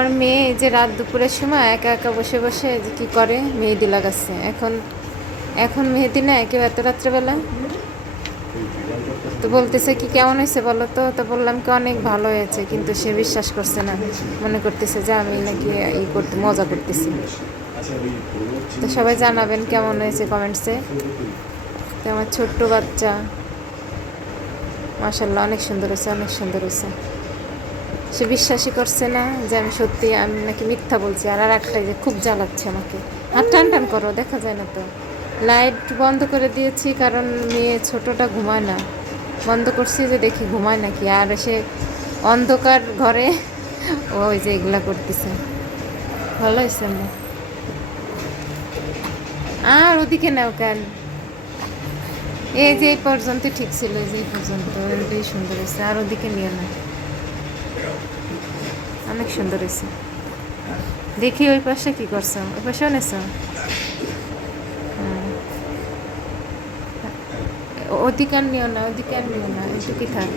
আমার মেয়ে এই যে রাত দুপুরের সময় একা একা বসে বসে যে কী করে মেহেদি লাগাচ্ছে। এখন এখন মেহেদি না কেউ এত রাত্রেবেলা তো বলতেছে কি কেমন হয়েছে বলো তো। তো বললাম কি অনেক ভালো হয়েছে, কিন্তু সে বিশ্বাস করছে না, মনে করতেছে যে আমি নাকি ই করতে মজা করতেছি। তো সবাই জানাবেন কেমন হয়েছে কমেন্টসে। তো আমার ছোট্ট বাচ্চা মাশাল্লাহ অনেক সুন্দর হয়েছে, অনেক সুন্দর হয়েছে। সে বিশ্বাসই করছে না যে আমি নাকি মিথ্যা বলছি। আর একটা যে খুব জ্বালাচ্ছে আমাকে, হাত টান টান করো, দেখা যায় না তো। লাইট বন্ধ করে দিয়েছি কারণ মেয়ে ছোটটা ঘুমায় না, বন্ধ করছি যে দেখি ঘুমায় নাকি। আর সে অন্ধকার ঘরে ওই যে এগুলা করতেছে। ভালো হয়েছে আম্মু। আর ওদিকে নাও কেন, এই যে এই পর্যন্ত ঠিক ছিল, এই যে এই পর্যন্ত এটাই সুন্দর হয়েছে। আর ওদিকে নিও না, অনেক সুন্দর হয়েছে। দেখি ওই পাশে কি করছো, ওই পাশেও নেছো। ওদিকে আর নিও না, ওদিকে আর নিও না, এটুকুই থাক।